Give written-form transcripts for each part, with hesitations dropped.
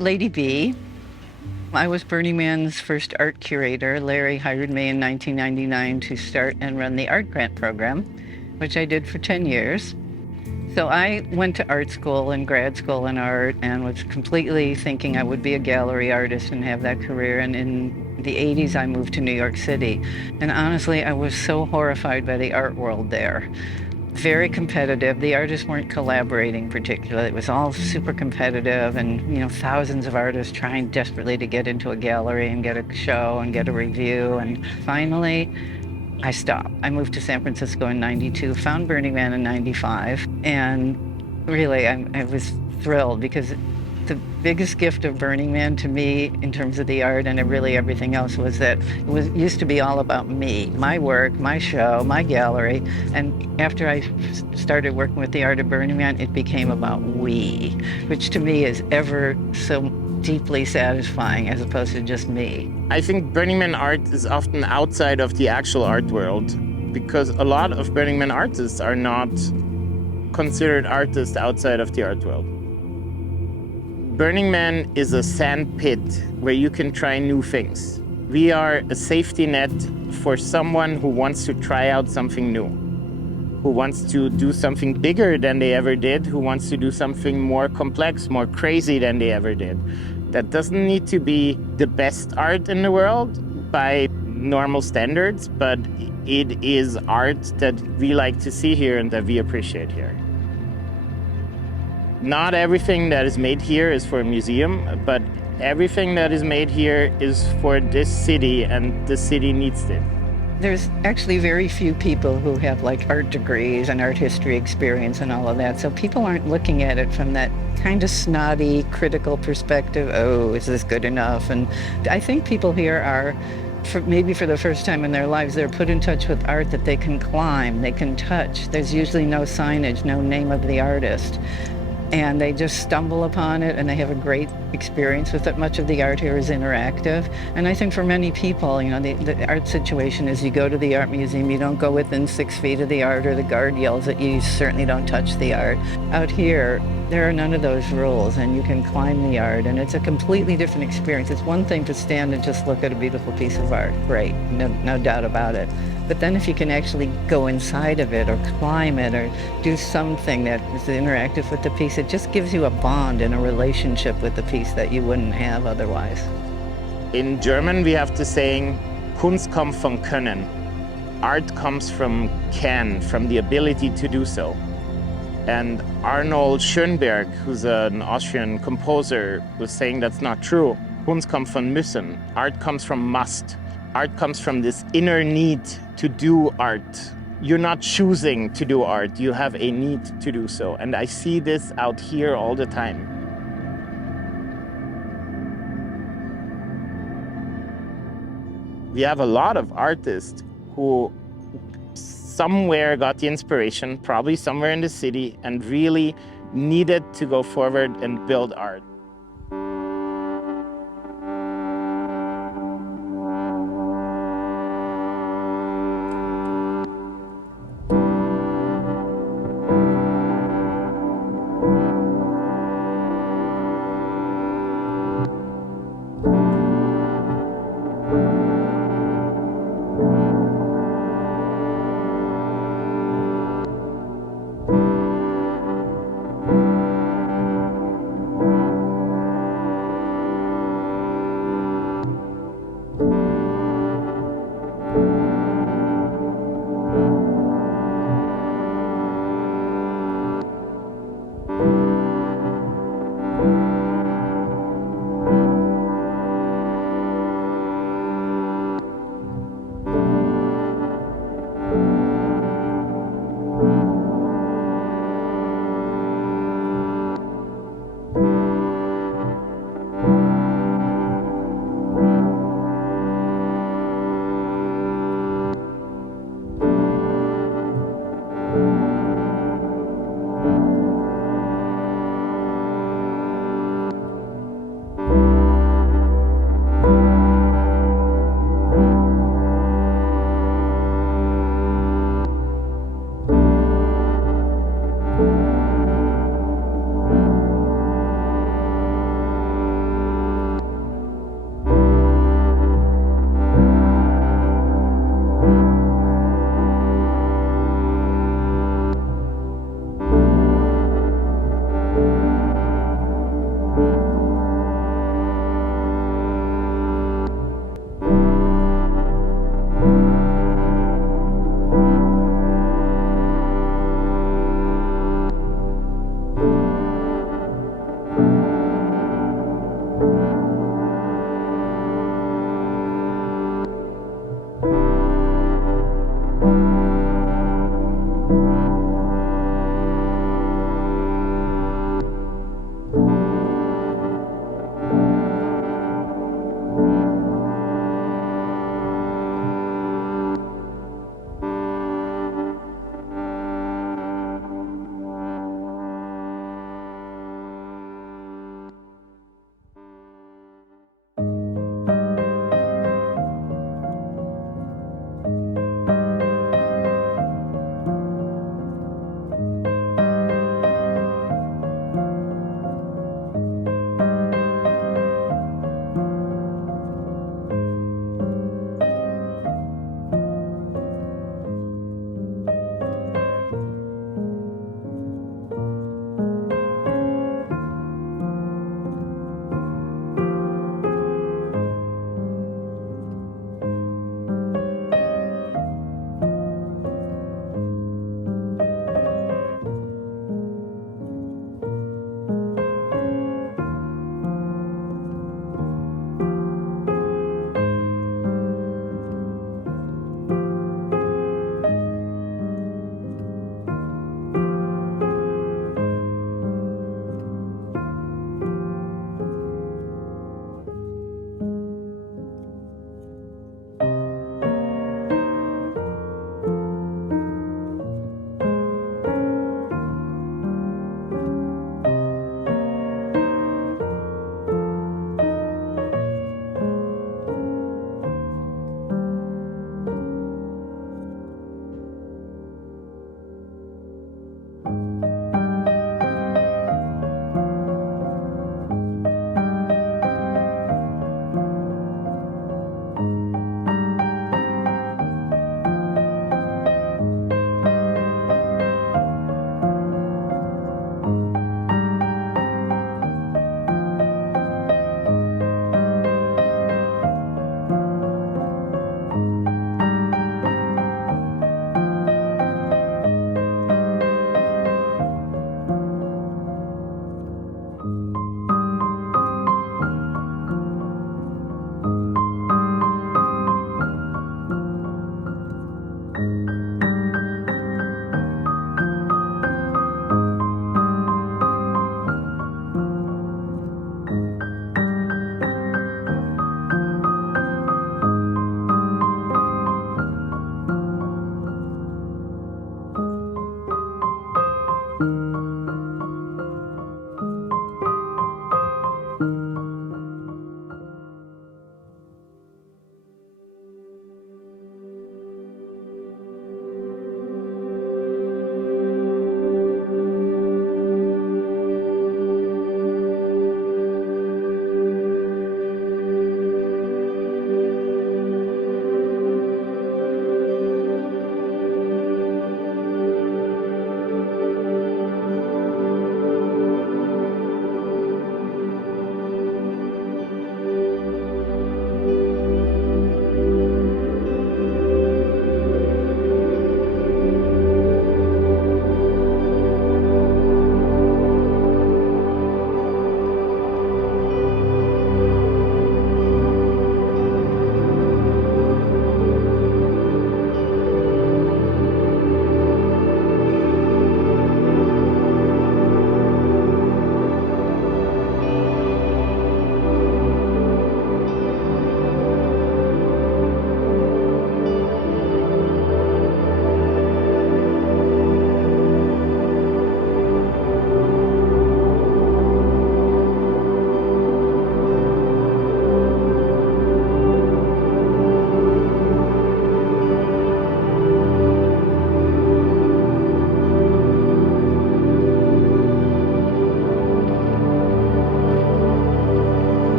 Lady B. I was Burning Man's first art curator. Larry hired me in 1999 to start and run the art grant program, which I did for 10 years. So I went to art school and grad school in art and was completely thinking I would be a gallery artist and have that career. And in the 80s, I moved to New York City. And honestly, I was so horrified by the art world there. Very competitive. The artists weren't collaborating particularly. It was all super competitive and, thousands of artists trying desperately to get into a gallery and get a show and get a review. And finally, I stopped. I moved to San Francisco in 92, found Burning Man in 95, and really I was thrilled because the biggest gift of Burning Man to me in terms of the art and really everything else was that used to be all about me, my work, my show, my gallery. And after I started working with the art of Burning Man, it became about we, which to me is ever so deeply satisfying as opposed to just me. I think Burning Man art is often outside of the actual art world because a lot of Burning Man artists are not considered artists outside of the art world. Burning Man is a sand pit where you can try new things. We are a safety net for someone who wants to try out something new, who wants to do something bigger than they ever did, who wants to do something more complex, more crazy than they ever did. That doesn't need to be the best art in the world by normal standards, but it is art that we like to see here and that we appreciate here. Not everything that is made here is for a museum, but everything that is made here is for this city, and the city needs it. There's actually very few people who have art degrees and art history experience and all of that. So people aren't looking at it from that kind of snotty, critical perspective. Oh, is this good enough? And I think people here are, maybe for the first time in their lives, they're put in touch with art that they can climb, they can touch. There's usually no signage, no name of the artist. And they just stumble upon it and they have a great experience with it. Much of the art here is interactive. And I think for many people, the art situation is you go to the art museum, you don't go within 6 feet of the art or the guard yells at you, you certainly don't touch the art. Out here, there are none of those rules and you can climb the art and it's a completely different experience. It's one thing to stand and just look at a beautiful piece of art, great, no doubt about it. But then if you can actually go inside of it or climb it or do something that is interactive with the piece, it just gives you a bond and a relationship with the piece that you wouldn't have otherwise. In German, we have the saying, Kunst kommt von Können. Art comes from can, from the ability to do so. And Arnold Schönberg, who's an Austrian composer, was saying that's not true. Kunst kommt von müssen. Art comes from must. Art comes from this inner need to do art. You're not choosing to do art, you have a need to do so. And I see this out here all the time. We have a lot of artists who somewhere got the inspiration, probably somewhere in the city, and really needed to go forward and build art.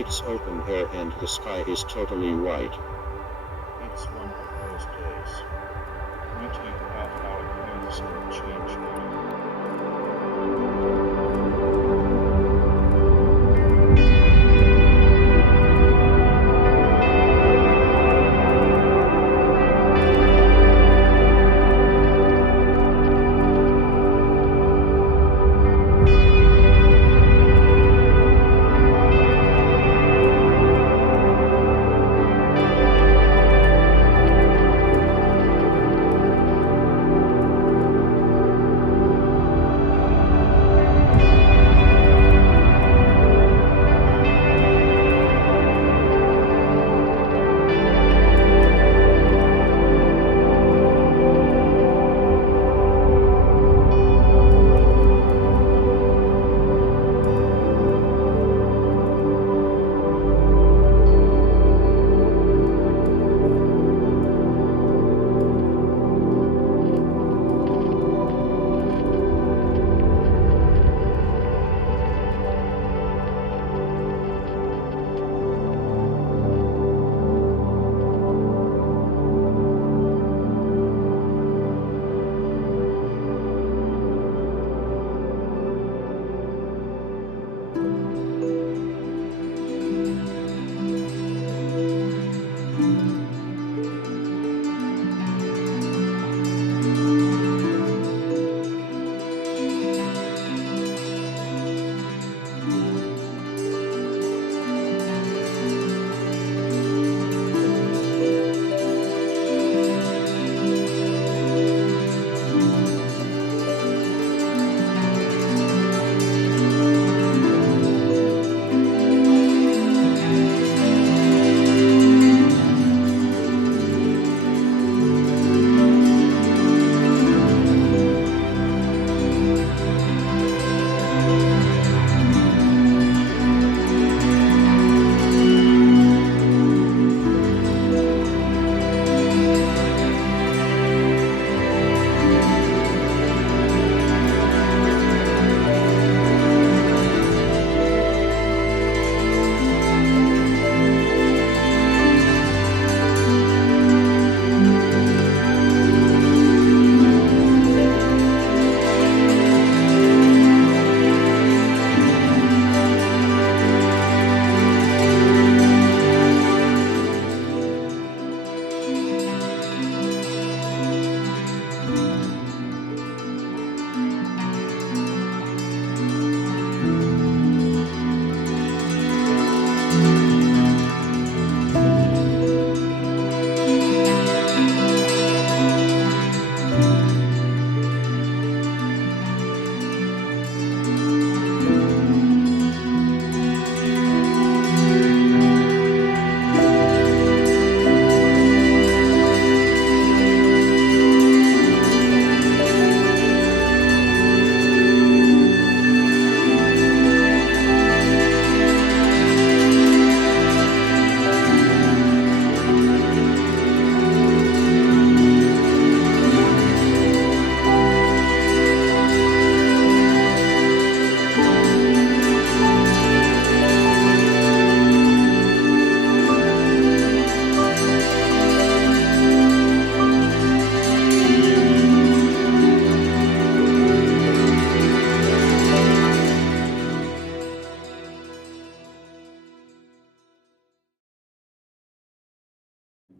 It's open air and the sky is totally white. It's one of those days. Might take a half hour clothes and change later.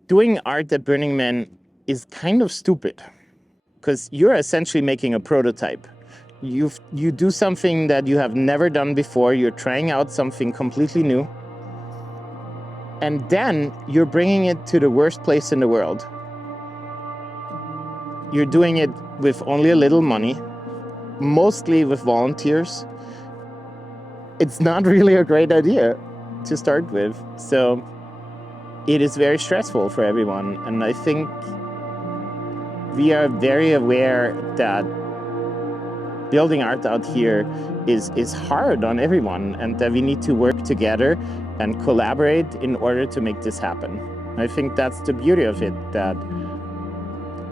Doing art at Burning Man is kind of stupid because you're essentially making a prototype. You do something that you have never done before. You're trying out something completely new. And then you're bringing it to the worst place in the world. You're doing it with only a little money, mostly with volunteers. It's not really a great idea to start with. So it is very stressful for everyone. And I think we are very aware that building art out here is hard on everyone, and that we need to work together and collaborate in order to make this happen. I think that's the beauty of it, that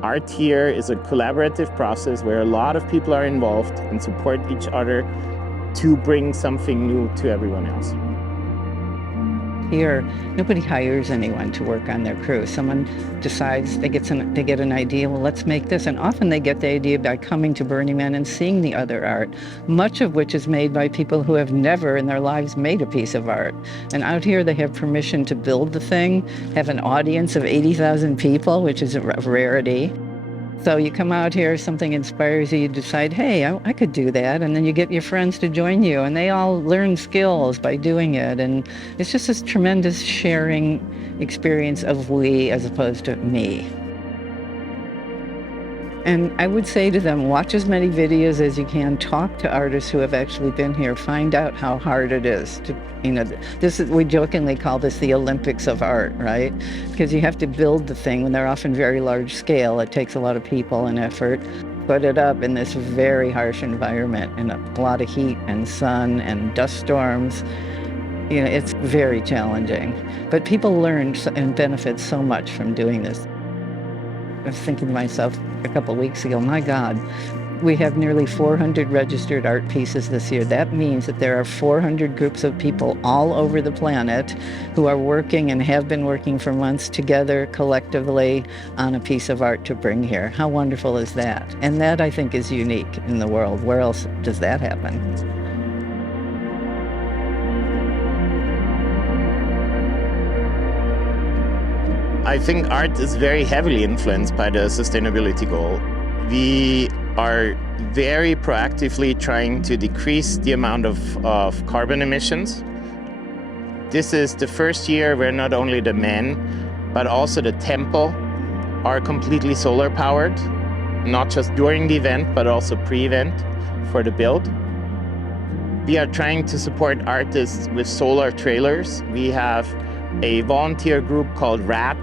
art here is a collaborative process where a lot of people are involved and support each other to bring something new to everyone else. here, nobody hires anyone to work on their crew. Someone decides, they get an idea, well, let's make this. And often they get the idea by coming to Burning Man and seeing the other art, much of which is made by people who have never in their lives made a piece of art. And out here they have permission to build the thing, have an audience of 80,000 people, which is a rarity. So you come out here, something inspires you, you decide, hey, I could do that. And then you get your friends to join you, and they all learn skills by doing it. And it's just this tremendous sharing experience of we as opposed to me. And I would say to them, watch as many videos as you can, talk to artists who have actually been here, find out how hard it is to, we jokingly call this the Olympics of art, right? Because you have to build the thing when they're often very large scale. It takes a lot of people and effort. Put it up in this very harsh environment and a lot of heat and sun and dust storms. It's very challenging. But people learn and benefit so much from doing this. I was thinking to myself a couple of weeks ago, my God, we have nearly 400 registered art pieces this year. That means that there are 400 groups of people all over the planet who are working and have been working for months together collectively on a piece of art to bring here. How wonderful is that? And that, I think, is unique in the world. Where else does that happen? I think art is very heavily influenced by the sustainability goal. We are very proactively trying to decrease the amount of carbon emissions. This is the first year where not only the men, but also the temple are completely solar powered, not just during the event, but also pre-event for the build. We are trying to support artists with solar trailers. We have a volunteer group called RAT,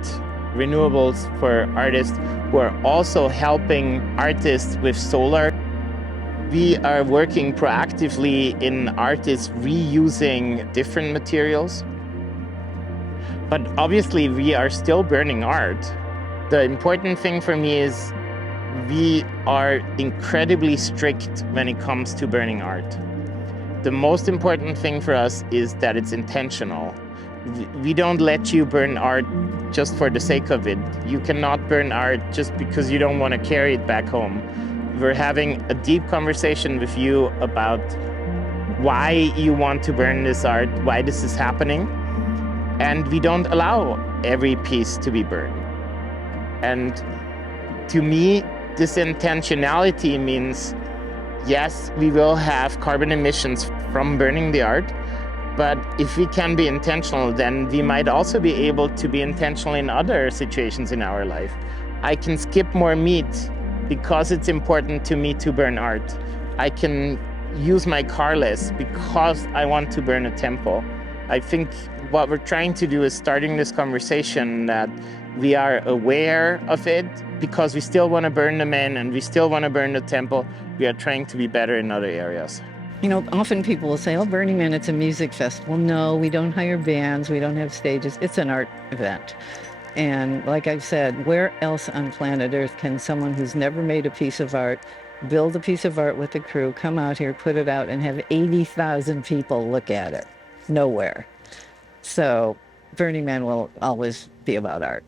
Renewables for Artists, who are also helping artists with solar. We are working proactively in artists reusing different materials. But obviously we are still burning art. The important thing for me is we are incredibly strict when it comes to burning art. The most important thing for us is that it's intentional. We don't let you burn art just for the sake of it. You cannot burn art just because you don't want to carry it back home. We're having a deep conversation with you about why you want to burn this art, why this is happening, and we don't allow every piece to be burned. And to me, this intentionality means, yes, we will have carbon emissions from burning the art, but if we can be intentional, then we might also be able to be intentional in other situations in our life. I can skip more meat because it's important to me to burn art. I can use my car less because I want to burn a temple. I think what we're trying to do is starting this conversation that we are aware of it because we still want to burn the men and we still want to burn the temple. We are trying to be better in other areas. Often people will say, oh, Burning Man, it's a music festival. No, we don't hire bands. We don't have stages. It's an art event. And like I've said, where else on planet Earth can someone who's never made a piece of art build a piece of art with a crew, come out here, put it out, and have 80,000 people look at it? Nowhere. So Burning Man will always be about art.